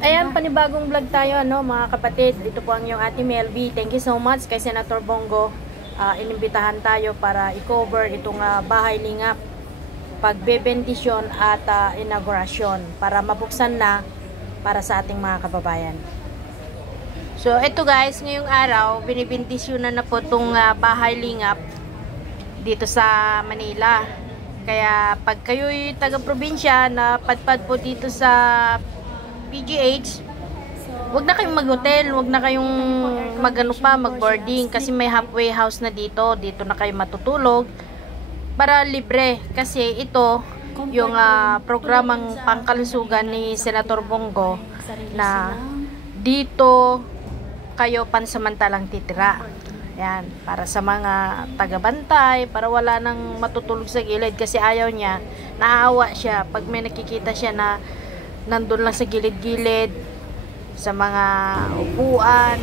Ayan, panibagong vlog tayo, ano, mga kapatid. Ito po ang yung Ate Melby. Thank you so much kay Senator Bongo. Inimbitahan tayo para i-cover itong bahay lingap, pagbebendisyon at inaugurasyon para mabuksan na para sa ating mga kababayan. So, ito guys, ngayong araw, binibendisyonan na po itong bahay lingap dito sa Manila. Kaya, pag kayo'y taga-probinsya na padpad po dito sa PGH, wag na kayong mag-hotel, wag na kayong mag-boarding kasi may halfway house na dito. Dito na kayo matutulog para libre kasi ito yung programang pangkalusugan ni Senator Bongo na dito kayo pansamantalang titira. Yan, para sa mga taga-bantay, para wala nang matutulog sa gilid kasi ayaw niya, naawa siya pag may nakikita siya na nandun lang sa gilid-gilid sa mga upuan,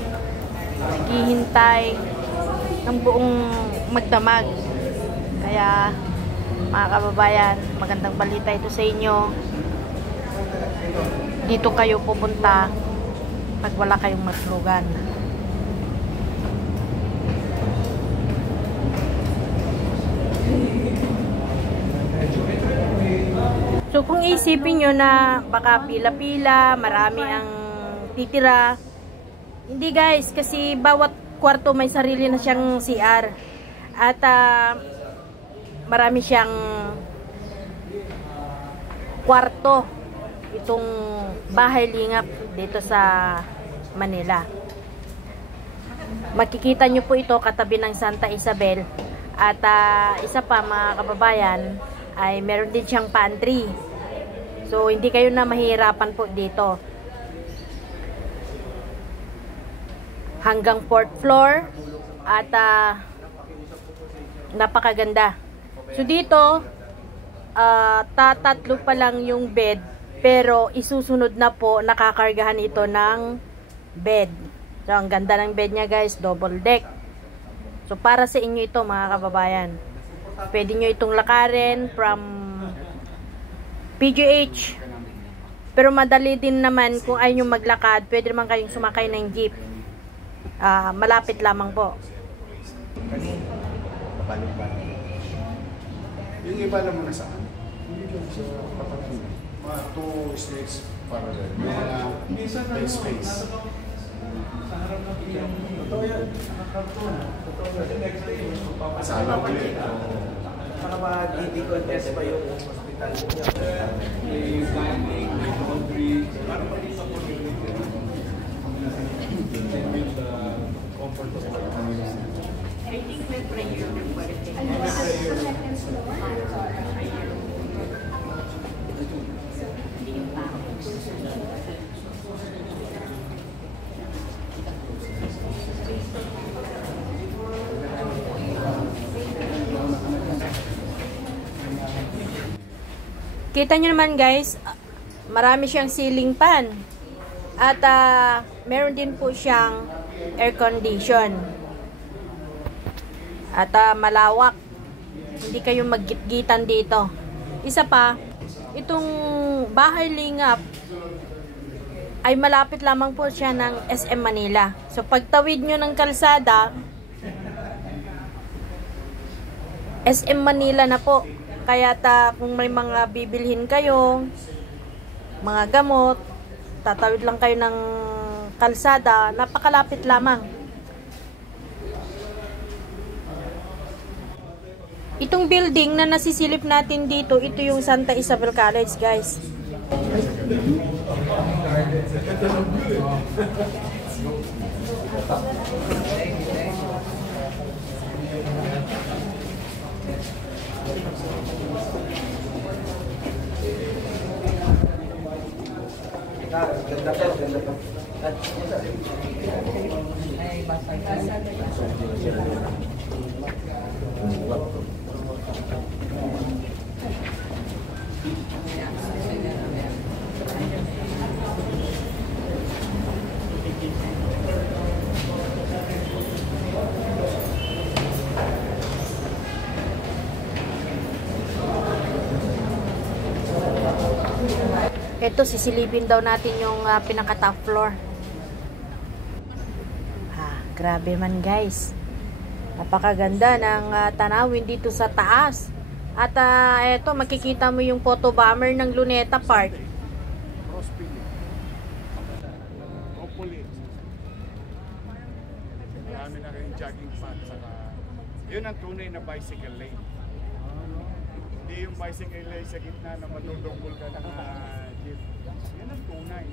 naghihintay ng buong magdamag. Kaya mga kababayan, magandang balita ito sa inyo. Dito kayo pupunta pag wala kayong matulugan. So kung isipin nyo na baka pila-pila, marami ang titira, hindi guys, kasi bawat kwarto may sarili na siyang CR at marami siyang kwarto itong bahay lingap dito sa Manila. Makikita nyo po ito katabi ng Santa Isabel at isa pa mga kababayan ay meron din siyang pantry. So, hindi kayo na mahirapan po dito. Hanggang 4th floor at napakaganda. So, dito tatatlo pa lang yung bed pero isusunod na po nakakargahan ito ng bed. So, ang ganda ng bed niya guys, double deck. So, para sa inyo ito mga kababayan. Pwede nyo itong lakarin from PGH. Pero madali din naman kung ayaw nyo maglakad, pwede naman kayong sumakay ng jeep. Malapit lamang po. Yung iba naman na saan? Hindi lang sa kapatid. Mga 2 streets parallel. Mga space. Sa harap ng ilang totoo yan. Nakakarton. Totoo yan. Kasama ko yun. Para ma-contest pa yung hospital niya. May dining, may laundry. Para pa rin sa community. With the comfort of the community. I think may prayer required. Kita nyo naman guys, marami siyang ceiling fan at meron din po siyang air condition at malawak, hindi kayo maggitgitan dito. Isa pa, itong bahay lingap ay malapit lamang po siya ng SM Manila. So pagtawid nyo ng kalsada, SM Manila na po. Kaya kung may mga bibilhin kayo, mga gamot, tatawid lang kayo ng kalsada, napakalapit lamang. Itong building na nasisilip natin dito, ito yung Santa Isabel College, guys. Ganda ka, ganda ka. Ito dito, sisilipin daw natin yung pinaka-top floor. Grabe man guys. Napakaganda ng tanawin dito sa taas. At eto, makikita mo yung photo bomber ng Luneta Park. Marami na kayong jogging pad. Yun ang tunay na bicycle lane. Hindi yung bicycle lane sa gitna na madudunggol ka ng jeep. Yun ang tunay.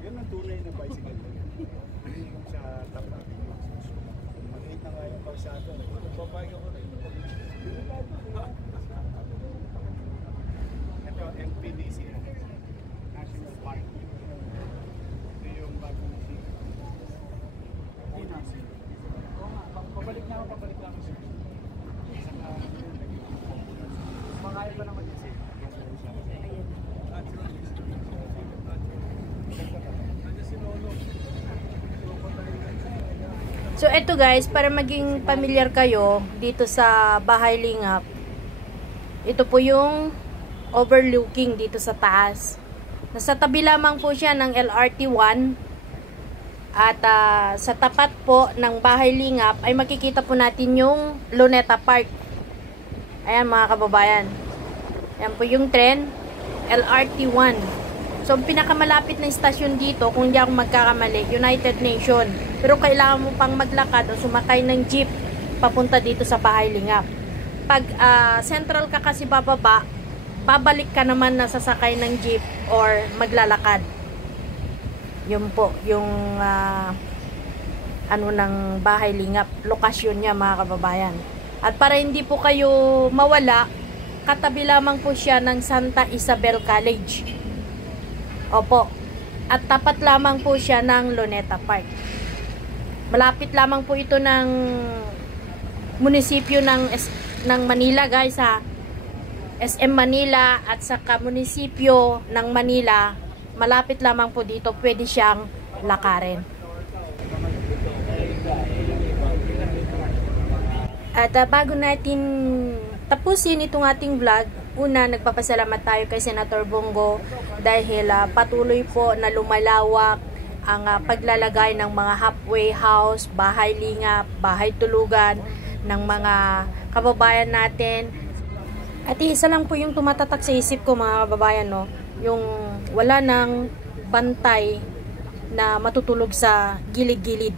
Yun ang tunay na bicycle lane. Hindi yung sa tapat. Maliit na nga yung kalsada. Papayag ako rin. Ito, MPDC. National Park. Ito yung bagong city. Pabalik na ako sa makaya pa naman yung city. So eto guys, para maging familiar kayo dito sa Bahay Lingap, ito po yung overlooking dito sa taas. Nasa tabi lamang po siya ng LRT 1 at sa tapat po ng Bahay Lingap ay makikita po natin yung Luneta Park. Ayan mga kababayan, ayan po yung tren, LRT 1. So, pinakamalapit na istasyon dito, kung hindi ako magkakamali, United Nation. Pero kailangan mo pang maglakad o sumakay ng jeep papunta dito sa Bahay Lingap. Pag central ka kasi bababa, babalik ka naman na sasakay ng jeep or maglalakad. Yun po, yung ano ng Bahay Lingap, lokasyon niya mga kababayan. At para hindi po kayo mawala, katabi lamang po siya ng Santa Isabel College. Opo. At tapat lamang po siya ng Luneta Park. Malapit lamang po ito ng munisipyo ng Manila guys ha. SM Manila at saka munisipyo ng Manila. Malapit lamang po dito. Pwede siyang lakarin. At bago natin tapusin itong ating vlog, una, nagpapasalamat tayo kay Senator Bongo dahil patuloy po na lumalawak ang paglalagay ng mga halfway house, bahay lingap, bahay tulugan ng mga kababayan natin. At isa lang po yung tumatatak sa isip ko mga kababayan, no? Yung wala nang bantay na matutulog sa gilid-gilid.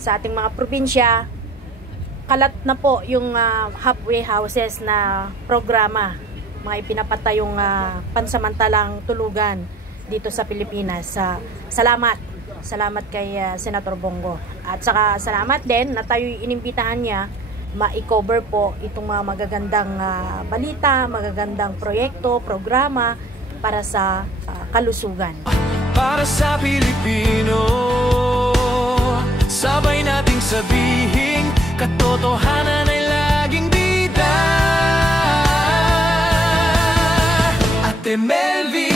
Sa ating mga probinsya, kalat na po yung halfway houses na programa, mga ipinapatayong pansamantalang tulugan dito sa Pilipinas. Salamat kay Senator Bongo. At saka salamat din na tayo inimbitahan niya ma-cover po itong mga magagandang balita, magagandang proyekto, programa para sa kalusugan. Para sa Pilipino, sabay nating sabihin, katotohanan ay laging bida. Ate Melvi.